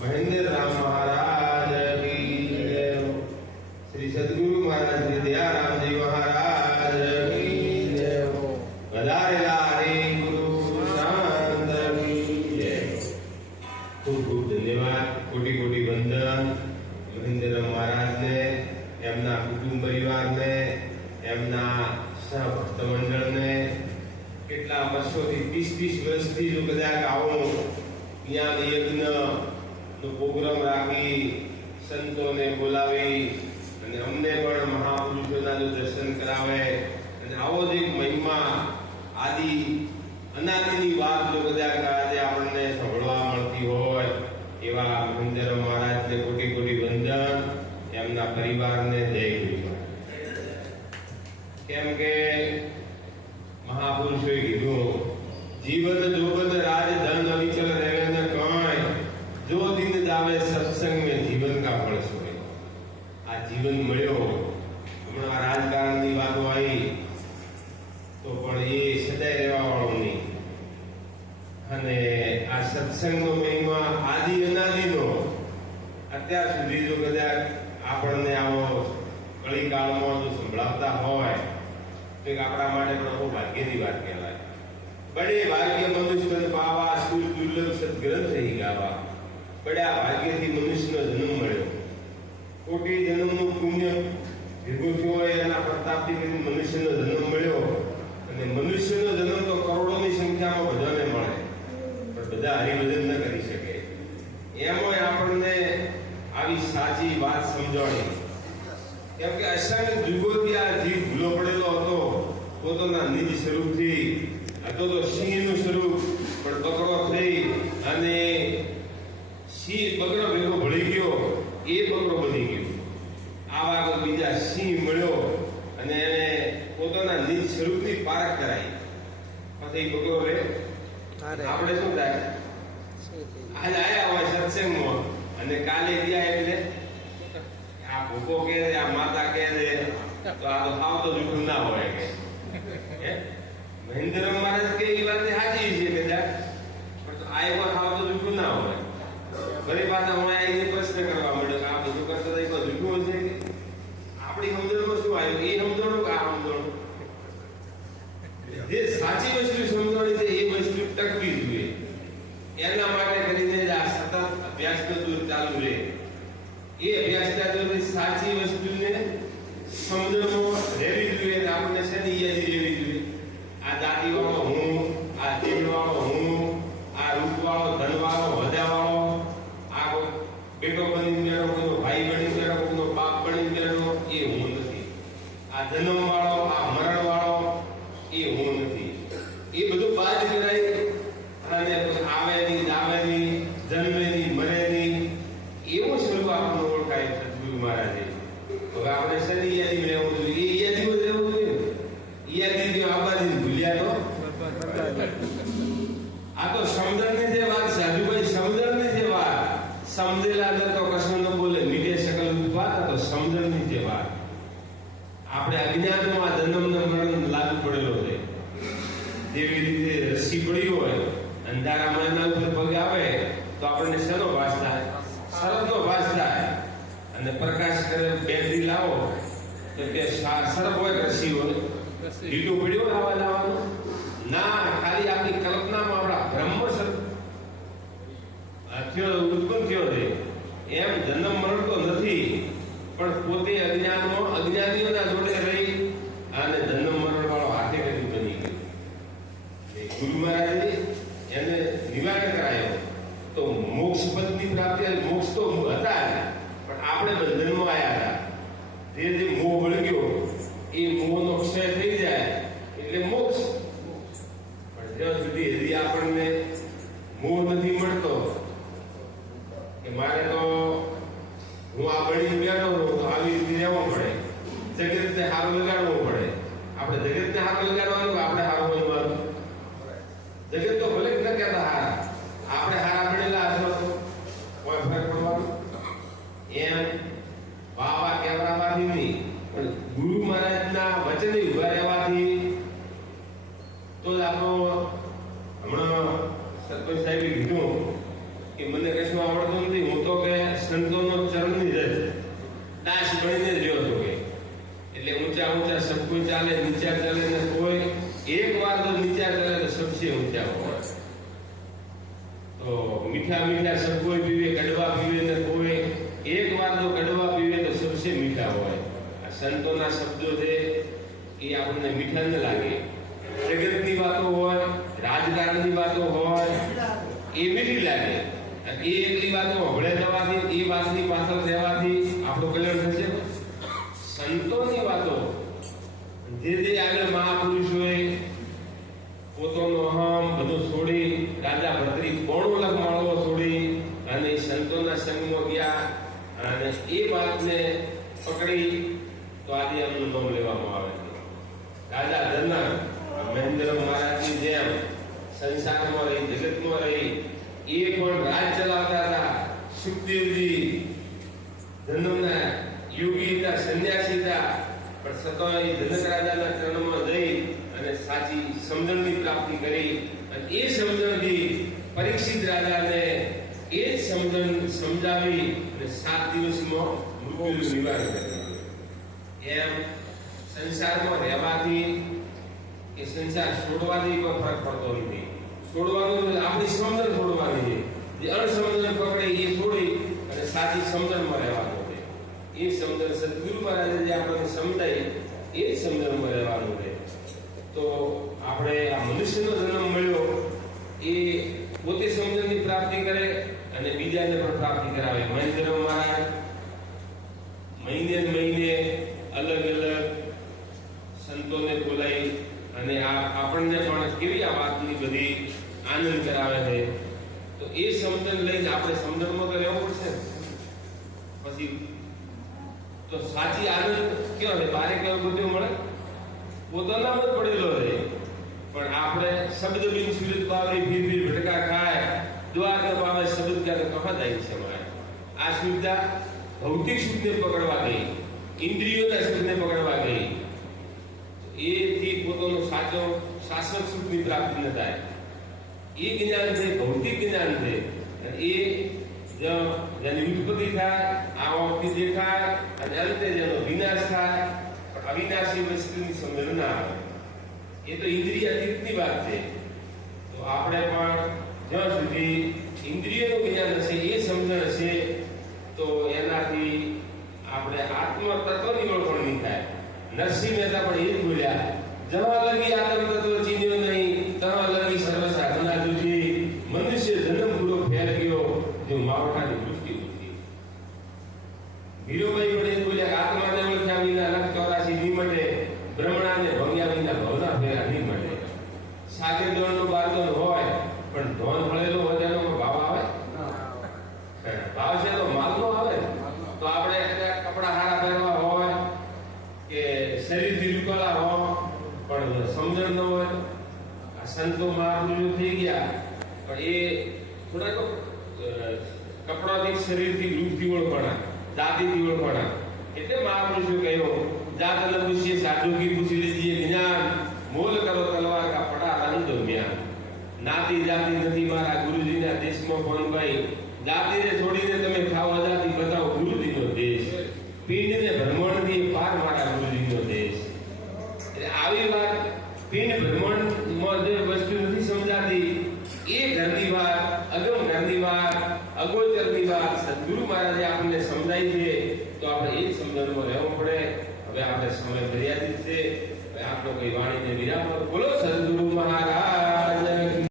મહેન્દ્ર રામ મહારાજ કી જય। શ્રી સદગુરુ મહારાજ શ્રી દયારામજી મહારાજ કી જય। વધારેલા હરે ગુરુ શાંત કી જય। ખૂબ ખૂબ ધન્યવાદ, કોટી કોટી વંદન મહેન્દ્ર મહારાજને, એમના કુટુંબ પરિવારને, એમના સહભક્ત મંડળને। કેટલા વર્ષોથી 30 વર્ષથી જો કદાચ આવો ત્યાં યજ્ઞ નો પ્રોગ્રામ રાખી સંતોને બોલાવી અને અમને પણ મહાપુરુષોના દર્શન કરાવે અને આવો જ એક મહિમા આદિ અનાદિની વાત જો કદાચ આજે આપણને સાંભળવા મળતી હોય એવા મહેન્દ્ર મહારાજને કોટી કોટી વંદન, એમના પરિવારને જય ગુરુ। કેમ કે મહાપુરુષોએ કીધું, જીવન જોગત રાજ ધન અવિચલ રહે ન કાંઈ, જો દિન દાવે સત્સંગ में जीवन का फल सोए। આ જીવન મળ્યો, હમણાં રાજકારણની વાતો આવી તો પણ એ સદાય રહેવા વાળો નહીં, અને આ સત્સંગનો મહિમા આદિ અનાદિનો અત્યાર સુધી જો કદાચ આપણને આવો કળીકાળમાં જો સંભળાવતા હોય તો આપણા માટે પણ બહુ ભાગ્યની વાત કહેવાય। બડે ભાગ્ય મનુષ્ય પાવા, સુર દુર્લભ સદગ્રંથ રહી ગાવા। બડા ભાગ્યથી મનુષ્યનો જન્મ મળ્યો, કોટી જન્મનું પુણ્ય ભેગું થયું હોય એના પ્રતાપથી મનુષ્યનો જન્મ મળ્યો, અને મનુષ્યનો જન્મ તો કરોડોની સંખ્યામાં બધાને મળે, પણ બધા હરિભજન ન કરી શકે। એમાં આપણને આવી સાચી વાત સમજાણી, કેમ કે અસંખ્ય યુગોથી આ જીવ ભૂલો પડેલો હતો। પોતાના નિજ સ્વરૂપથી હતો તો સિંહનું સ્વરૂપ, પણ બકરો થઈ અને સિંહ બકરો ભેગો ભળી ગયો, એ બકરો બની ગયો। આવા બીજા સિંહ મળ્યો અને એને પોતાના નિજ સ્વરૂપની પારખ કરાઈ, પછી બકરો રે આપણે શું થાય, આજે આયા હોય સત્સંગમાં અને કાલે ગયા એટલે આ ભૂકો કે આ માતા કે તો આ તો ખાવ તો જૂઠું ના હોય કે મહેન્દ્ર મહારાજ કે એ વાત સાચી છે કદાચ, પણ આ એક ખાવ તો જૂઠું ના હોય। ફરી પાછા હું આવીને પ્રશ્ન કરવા માંડ્યો કે આ બધું કરતા એક જૂઠું હશે કે આપણી સમજણમાં શું આવ્યું, એ સમજણું કે આ સમજણું, જે સાચી વસ્તુ સમજણી છે એ વસ્તુ ટકવી જોઈએ। એના માટે કરીને આ સતત અભ્યાસ તો ચાલુ રહે, એ અભ્યાસના દરમિયાન સાચી વસ્તુને સમજણમાં રહેવી જોઈએ। આપણને શેની યાદી રહેવી જોઈએ, આ જાતિ વાળો હું, આ જીવ વાળો હું, આ રૂપ વાળો, ધન વાળો, હોદ્દા વાળો, આ કોઈ બેટો બની ગયો, કોઈનો ભાઈ બની ગયો, કોઈનો બાપ બની ગયો, એ હું નથી। આ જન્મ વાળો, આ મરણ વાળો, એ હું નથી। એ બધું બાદ કરાય અને આવે નહીં, જાવે નહીં, જન્મે નહીં, મરે નહીં, એવું સ્વરૂપ આપણને ઓળખાય સદગુરુ મહારાજે। હવે આપણે શેની યાદી રહેવું જોઈએ, એ યાદીમાં રહેવું જોઈએ। યાદી આબાદી ભૂલ્યા તો આ તો સમજણની જે વાત, સાધુભાઈ સમજણની જે વાત, સમજેલા અંદર તો કશું ન બોલે, મીડે શકલ વાત, તો સમજણની જે વાત। આપણે અજ્ઞાનમાં જન્મ ને મરણ લાગુ પડેલો છે, જેવી રીતે રસ્સી પડી હોય, અંધારામાં એના ઉપર પગ આવે તો આપણને શેનો ભાસ થાય, સરપનો ભાસ થાય, અને પ્રકાશ કરે બેટરી લાવો તો કે સરપ હોય કે રસ્સી હોય, લીટું પડ્યું આવા લાવવાનું ના, ખાલી આપણી કલ્પનામાં આપણા બ્રહ્મ સરપ ઉત્પન્ન થયો છે। એમ જન્મ મરણ તો નથી, પણ પોતે અજ્ઞાનમાં અજ્ઞાનીઓના જોડે રહી અને જન્મ મરણ વાળો હાથે કરી બની ગયો। ગુરુ મહારાજે એને નિવારણ કરાયો તો મોક્ષ પદની પ્રાપ્તિ, મોક્ષ તો હતા પણ આપણે બંધનમાં આવ્યા હતા। જે મોહ વળગ્યો એ મોહનો ક્ષય થઈ જાય એટલે મોક્ષ, પણ જ્યાં સુધી હજી આપણને મોહ નથી મળતો કે મારે તો હું આ બળી બેઠો તો આવી રીતે રહેવું પડે, જગતને સારું લગાડવું પડે। આપણે જગતને સારું લગાડવાનું, આપણે સારું બનવાનું। જગત તો ભલે ન કહેતા હારા, આપણે હારા પડેલા હશો તો કોઈ ફરક પડવાનો? એમ વાવા કેવડાવવાથી નહીં, કીધું કે મને કશું આવડતું નથી, હું તો કે સંતોનો ચરણની રજ દાસ બનીને જ રહ્યો હતો કે એટલે ઊંચા ઊંચા સબકો ચાલે, નીચા ચાલે ને કોઈ એક વાર તો નીચા ચાલે તો સબસે ઊંચા હોય. તો મીઠા મીઠા સબકો પીવે, કડવા પીવે ને કોઈ એક વાર તો કડવા પીવે તો સબસે મીઠા હોય. આ સંતોના શબ્દો છે એ આપણને મીઠા ન લાગે. જગતની વાતો હોય, રાજકારણની વાતો હોય એ મીઠી લાગે. એ એટલી વાતો હળે જવાથી, એ વાતની પાછળ રહેવાથી આપણું કલ્યાણ થશે. સંતોની વાતો જે આગળ મહાપુરુષોએ પોતાનો અહમ બધું છોડી, રાજા ભદ્રી 92 લાખ માળો છોડી અને સંતોના સંગમાં ગયા અને એ વાતને પકડી તો આજે એમનું નામ લેવામાં આવે છે. રાજા ધનક મહેન્દ્ર મહારાજની જેમ સંસારમાં રહી, જગતમાં રહી, એ પણ રાજ ચલાવતા હતા. સુખદેવજી ધનના યોગી હતા, સંન્યાસી હતા, પણ છતાં એ જનક રાજાના ચરણમાં જઈ અને સાચી સમજણની પ્રાપ્તિ કરી અને એ સમજણથી પરીક્ષિત રાજાને એ જ સમજણ સમજાવી અને 7 દિવસમાં મૃત્યુનું નિવારણ કર્યું. એમ સંસારમાં રહેવાથી કે સંસાર છોડવાથી કોઈ ફરક પડતો નથી. છોડવાનું આપણી સમજણ છોડવાની છે. જે અણસમજણ પકડે એ છોડી અને સાચી સમજણમાં રહેવાનું છે. એ સમજણ સદગુરુ મહારાજે જે આપણને સમજાય એ જ સમજણમાં રહેવાનું છે. તો આપણે આ મનુષ્યનો જન્મ મળ્યો એ પોતે સમજણની પ્રાપ્તિ કરે અને બીજાને પણ પ્રાપ્તિ કરાવે. મહેન્દ્ર મહારાજ મહિને અલગ અલગ સંતોને બોલાવી અને આપણને પણ કેવી આ વાતની બધી આનંદ કરાવે છે. તો એ સમજણ લઈને આપણે સમજણમાં તો રહેવું પડશે. પછી તો સાચી આનંદ કેવો છે? બારે કેવો બધું મળે પોતાનામાં જ પડેલો રહે. પણ આપણે શબ્દ બિન સુરત પાવે ફીર ભટકા ખાય, દ્વાર ન પાવે શબ્દ ક્યારે કહા જાય છે. આ સુવિધા ભૌતિક સુખને પકડવા ગઈ, ઇન્દ્રિયોના સુખને પકડવા ગઈ. એથી પોતાનો સાચો શાશ્વત સુખની પ્રાપ્તિ ન થાય. એ જ્ઞાન છે ભૌતિક જ્ઞાન છે. એ જેની ઉત્પત્તિ થાય, આવતી દેખાય અને અંતે જેનો વિનાશ થાય, પણ અવિનાશી વસ્તુની સમજણ ના આવે. એ તો ઇન્દ્રિય અતીતની વાત છે. તો આપણે પણ જ્યાં સુધી ઇન્દ્રિયનું જ્ઞાન હશે, એ સમજણ હશે, તો એનાથી આપણે આત્મ તત્વની ઓળખાણ નહીં થાય. નરસિંહ મહેતા પણ એ જ બોલ્યા, જहाँ लगी आत्म तत्व चीन्यो नहीं, तहाँ लगी सर्व साधना तुझी. मनुष्य जन्म पूरो फैल गयो जो मावठाની દૃષ્ટિ હતી. વીરોભાઈ પણ એ બોલ્યા, આત્માને ઓળખ્યા વિના લખ 84 નહીં મટે, બ્રહ્મણાને ભંગ્યા વિના ભવના ફેરા નહીં મટે. સાગર દોણનો બારદોન હોય પણ ધોન ફળેલો હોય એનો ભાવ આવે? ભાવ છે તો માલનો આવે. તો આપણે કપડા સારા પહેરવા હોય કે શરીરથી રૂપાળા હોય પણ સમજણ ન હોય. આ સંતો મહાપુરુષો થઈ ગયા પણ એ થોડાક કપડાથી, શરીરથી, રૂપથી ઓળખાણા, જાતિથી ઓળખાણા. એટલે મહાપુરુષો કહ્યું, જાત ન પૂછીએ સાધુ કી પૂછી લીજીએ જ્ઞાન, મોલ કરો તલવાર કા પડા રંગ દરમિયાન. નાતી જાતિ નથી મારા ગુરુજીના દેશમાં પનભાઈ, જાતિને છોડીને તમે ખાવ આઝાદી, બતાવો ગુરુજીનો દેશ. પિંડને ભ્રમણથી પાર મારા ગુરુજીનો દેશ. એટલે આવી વાત પિંડ ભ્રમણમાં જે વસ્તુ નથી સમજાતી એ ઘરની વાત, અગમ ઘરની વાત, અગોચરની વાત સદગુરુ મહારાજે આપણને સમજાય છે. તો આપણે એ જ સમજણમાં રહેવું પડે. હવે આપણે સમય મર્યાદિત છે. હવે આપણો કઈ વાણીને વિરામ બોલો.